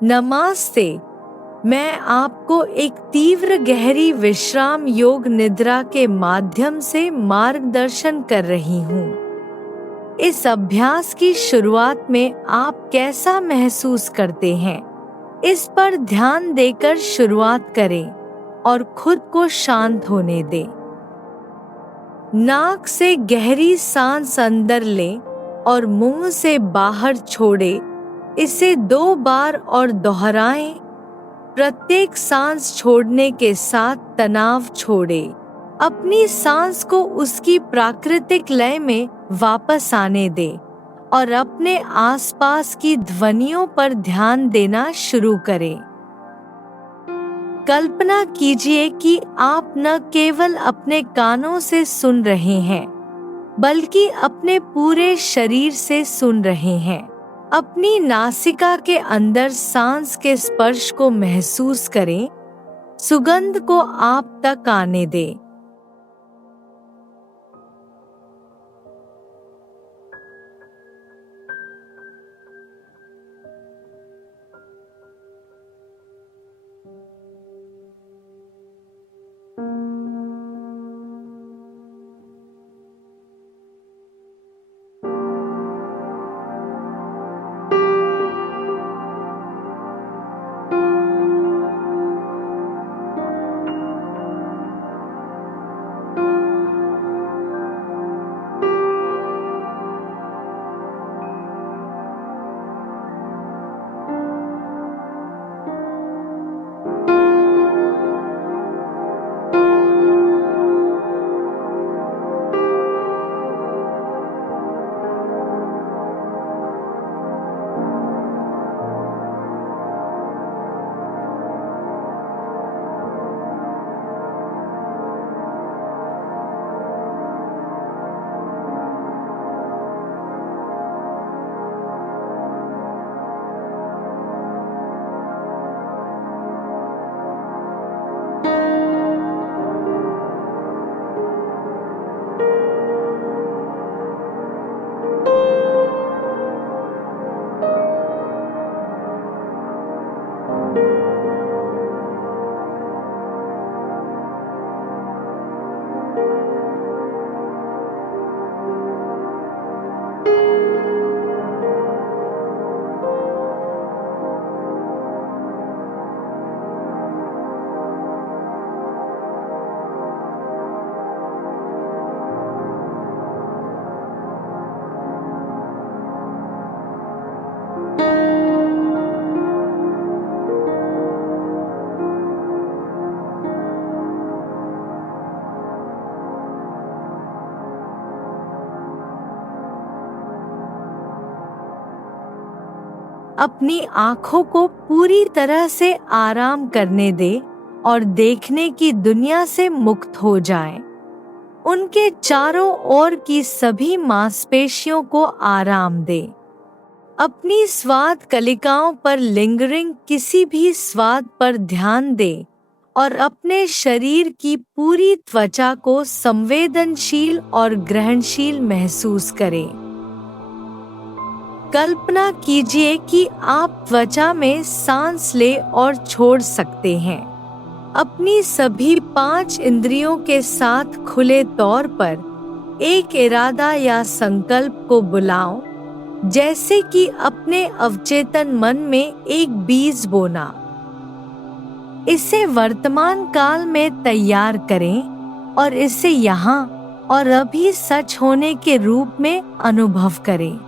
नमस्ते। मैं आपको एक तीव्र गहरी विश्राम योग निद्रा के माध्यम से मार्गदर्शन कर रही हूँ। इस अभ्यास की शुरुआत में आप कैसा महसूस करते हैं, इस पर ध्यान देकर शुरुआत करें और खुद को शांत होने दें। नाक से गहरी सांस अंदर लें और मुंह से बाहर छोड़ें। इसे 2 बार और दोहराएं। प्रत्येक सांस छोड़ने के साथ तनाव छोड़ें। अपनी सांस को उसकी प्राकृतिक लय में वापस आने दें और अपने आसपास की ध्वनियों पर ध्यान देना शुरू करें। कल्पना कीजिए कि आप न केवल अपने कानों से सुन रहे हैं, बल्कि अपने पूरे शरीर से सुन रहे हैं। अपनी नासिका के अंदर सांस के स्पर्श को महसूस करें, सुगंध को आप तक आने दें। अपनी आँखों को पूरी तरह से आराम करने दें और देखने की दुनिया से मुक्त हो जाएं। उनके चारों ओर की सभी मांसपेशियों को आराम दें। अपनी स्वाद कलिकाओं पर लिंगरिंग किसी भी स्वाद पर ध्यान दें और अपने शरीर की पूरी त्वचा को संवेदनशील और ग्रहणशील महसूस करें। कल्पना कीजिए कि आप त्वचा में सांस ले और छोड़ सकते हैं। अपनी सभी 5 इंद्रियों के साथ खुले तौर पर एक इरादा या संकल्प को बुलाओ, जैसे कि अपने अवचेतन मन में एक बीज बोना। इसे वर्तमान काल में तैयार करें और इसे यहाँ और अभी सच होने के रूप में अनुभव करें।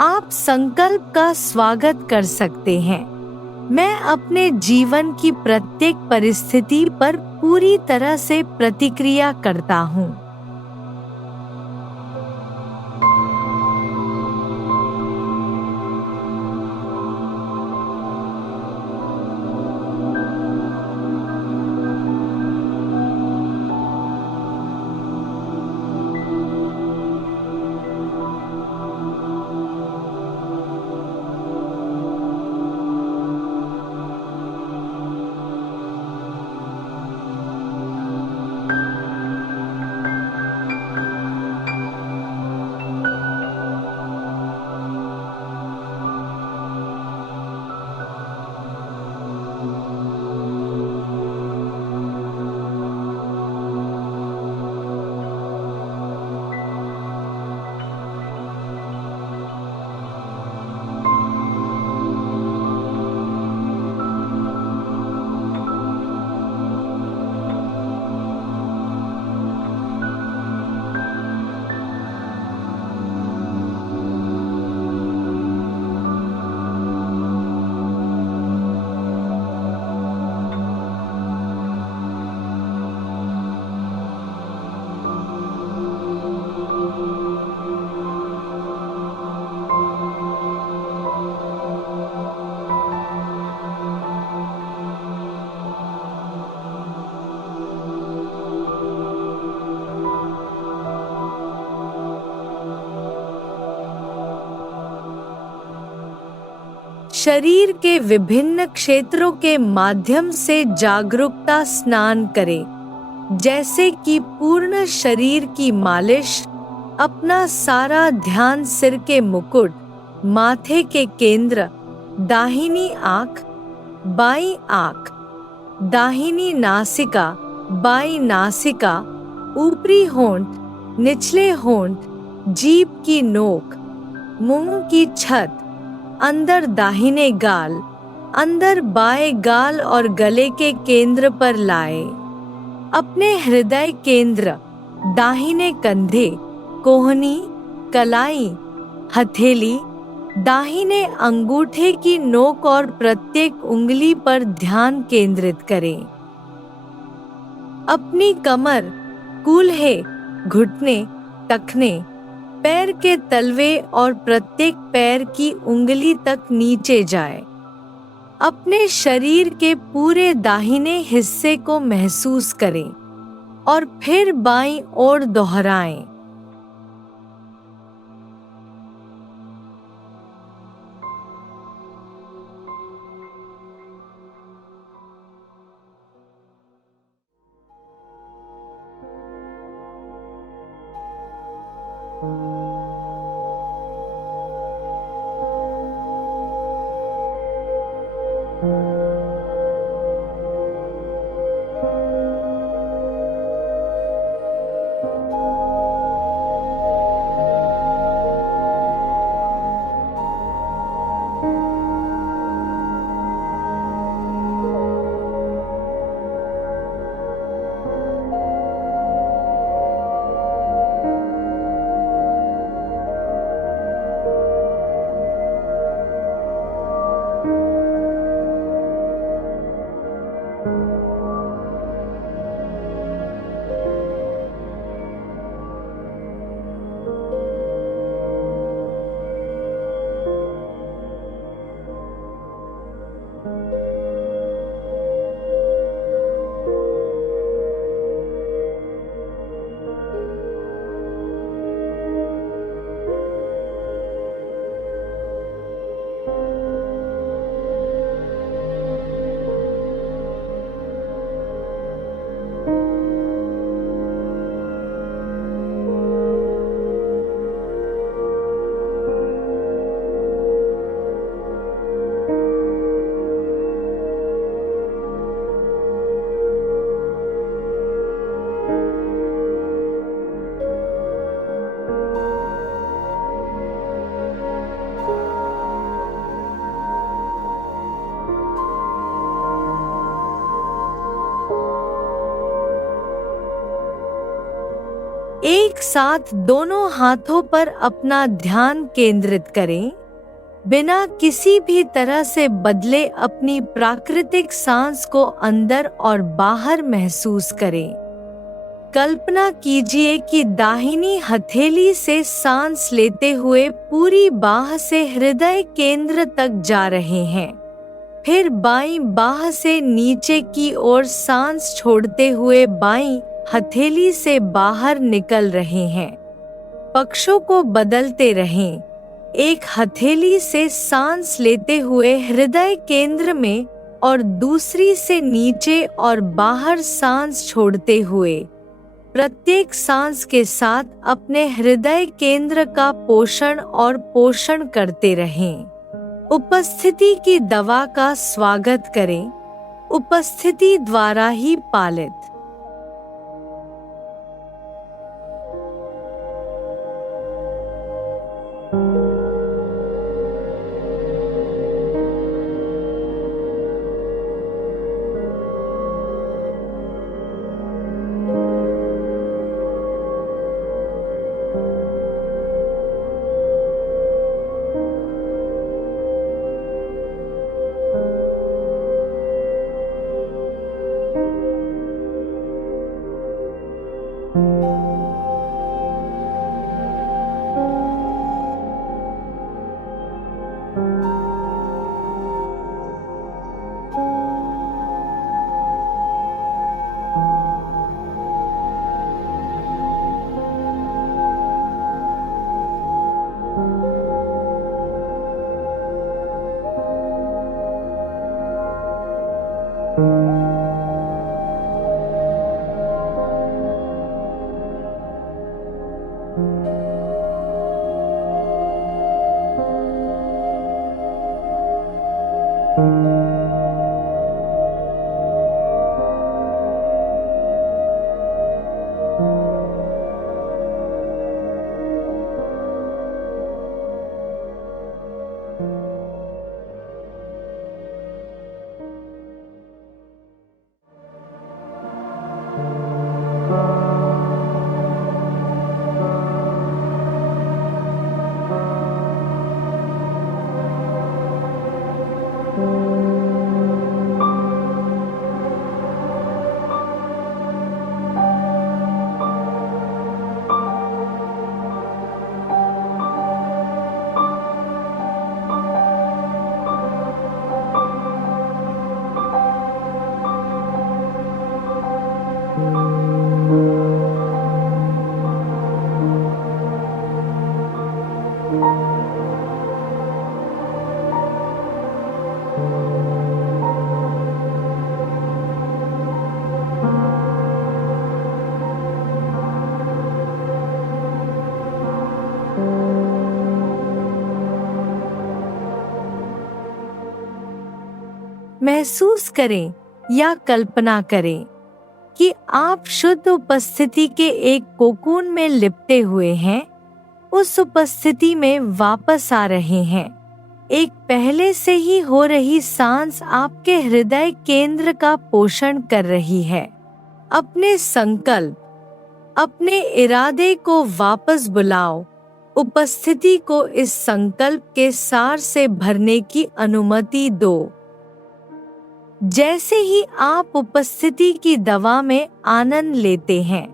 आप संकल्प का स्वागत कर सकते हैं। मैं अपने जीवन की प्रत्येक परिस्थिति पर पूरी तरह से प्रतिक्रिया करता हूँ। शरीर के विभिन्न क्षेत्रों के माध्यम से जागरूकता स्नान करें, जैसे कि पूर्ण शरीर की मालिश। अपना सारा ध्यान सिर के मुकुट, माथे के केंद्र, दाहिनी आंख, बाईं आंख, दाहिनी नासिका, बाईं नासिका, ऊपरी होंठ, निचले होंठ, जीभ की नोक, मुंह की छत, अंदर दाहिने गाल, अंदर बाएं गाल और गले के केंद्र पर लाए। अपने हृदय केंद्र, दाहिने कंधे, कोहनी, कलाई, हथेली, दाहिने अंगूठे की नोक और प्रत्येक उंगली पर ध्यान केंद्रित करें। अपनी कमर, कूल्हे, घुटने, टखने, पैर के तलवे और प्रत्येक पैर की उंगली तक नीचे जाए। अपने शरीर के पूरे दाहिने हिस्से को महसूस करें और फिर बाईं ओर दोहराएं। एक साथ दोनों हाथों पर अपना ध्यान केंद्रित करें। बिना किसी भी तरह से बदले अपनी प्राकृतिक सांस को अंदर और बाहर महसूस करें। कल्पना कीजिए कि दाहिनी हथेली से सांस लेते हुए पूरी बाह से हृदय केंद्र तक जा रहे हैं। फिर बाईं बाह से नीचे की ओर सांस छोड़ते हुए बाईं हथेली से बाहर निकल रहे हैं। पक्षों को बदलते रहें। एक हथेली से सांस लेते हुए हृदय केंद्र में और दूसरी से नीचे और बाहर सांस छोड़ते हुए। प्रत्येक सांस के साथ अपने हृदय केंद्र का पोषण और पोषण करते रहें। उपस्थिति की दवा का स्वागत करें। उपस्थिति द्वारा ही पालित। महसूस करें या कल्पना करें कि आप शुद्ध उपस्थिति के एक कोकून में लिपटे हुए हैं, उस उपस्थिति में वापस आ रहे हैं। एक पहले से ही हो रही सांस आपके हृदय केंद्र का पोषण कर रही है। अपने संकल्प, अपने इरादे को वापस बुलाओ। उपस्थिति को इस संकल्प के सार से भरने की अनुमति दो। जैसे ही आप उपस्थिति की दवा में आनंद लेते हैं,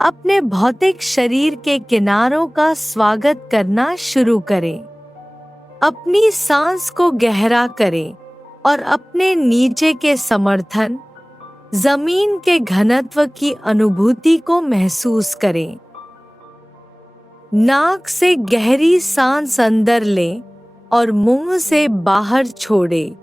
अपने भौतिक शरीर के किनारों का स्वागत करना शुरू करें। अपनी सांस को गहरा करें और अपने नीचे के समर्थन, जमीन के घनत्व की अनुभूति को महसूस करें। नाक से गहरी सांस अंदर लें और मुंह से बाहर छोड़ें।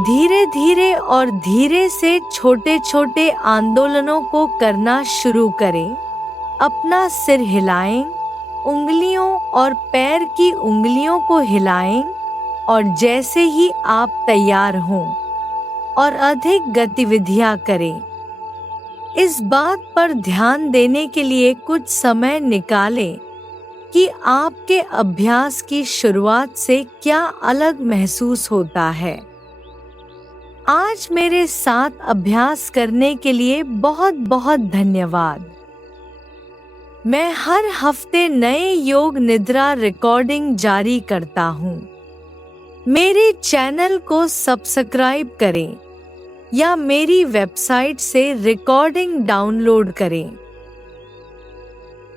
धीरे धीरे और धीरे से छोटे छोटे आंदोलनों को करना शुरू करें। अपना सिर हिलाएं, उंगलियों और पैर की उंगलियों को हिलाएं और जैसे ही आप तैयार हों और अधिक गतिविधियां करें। इस बात पर ध्यान देने के लिए कुछ समय निकालें कि आपके अभ्यास की शुरुआत से क्या अलग महसूस होता है। आज मेरे साथ अभ्यास करने के लिए बहुत बहुत धन्यवाद। मैं हर हफ्ते नए योग निद्रा रिकॉर्डिंग जारी करता हूँ। मेरे चैनल को सब्सक्राइब करें या मेरी वेबसाइट से रिकॉर्डिंग डाउनलोड करें।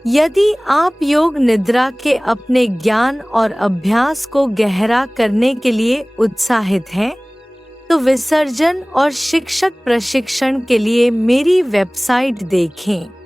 यदि आप योग निद्रा के अपने ज्ञान और अभ्यास को गहरा करने के लिए उत्साहित हैं, तो विसर्जन और शिक्षक प्रशिक्षण के लिए मेरी वेबसाइट देखें।